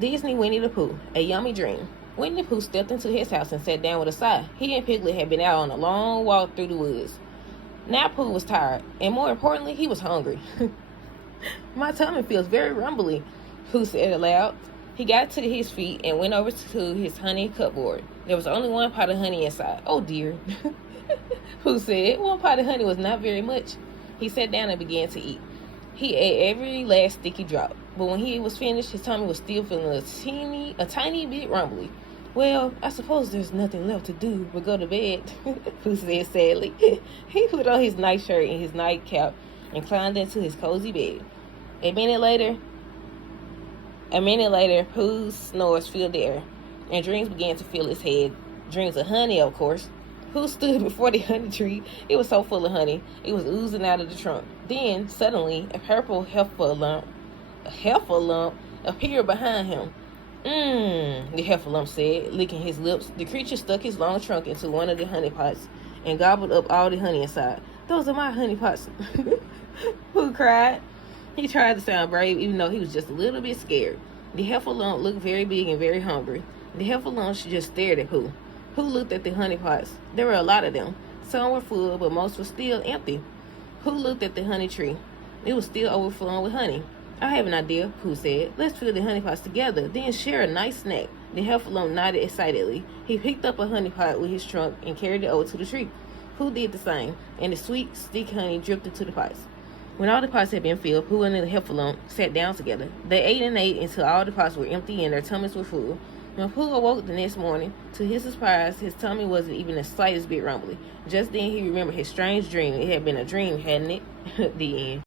Disney Winnie the Pooh, A Yummy Dream. Winnie the Pooh stepped into his house and sat down with a sigh. He and Piglet had been out on a long walk through the woods. Now Pooh was tired, and more importantly, he was hungry. My tummy feels very rumbly, Pooh said aloud. He got to his feet and went over to his honey cupboard. There was only one pot of honey inside. Oh dear, Pooh said. One pot of honey was not very much. He sat down and began to eat. He ate every last sticky drop, but when he was finished, his tummy was still feeling a tiny bit rumbly. Well, I suppose there's nothing left to do but go to bed, Pooh said sadly. He put on his night shirt and his nightcap and climbed into his cozy bed. A minute later, Pooh's snores filled the air, and dreams began to fill his head. Dreams of honey, of course. Pooh stood before the honey tree. It was so full of honey, it was oozing out of the trunk. Then, suddenly, a purple heifer lump appeared behind him. The heifer lump said, licking his lips. The creature stuck his long trunk into one of the honey pots and gobbled up all the honey inside. Those are my honey pots, Pooh cried. He tried to sound brave, even though he was just a little bit scared. The heifer lump looked very big and very hungry. The heifer lump just stared at Pooh. Pooh looked at the honey pots. There were a lot of them. Some were full, but most were still empty. Pooh looked at the honey tree. It was still overflowing with honey. I have an idea, Pooh said. Let's fill the honey pots together, then share a nice snack. The heifer lump nodded excitedly. He picked up a honey pot with his trunk and carried it over to the tree. Pooh did the same, and the sweet, sticky honey dripped into the pots. When all the pots had been filled, Pooh and the heifer lump sat down together. They ate and ate until all the pots were empty and their tummies were full. When Pooh awoke the next morning, to his surprise, his tummy wasn't even the slightest bit rumbly. Just then he remembered his strange dream. It had been a dream, hadn't it? The end.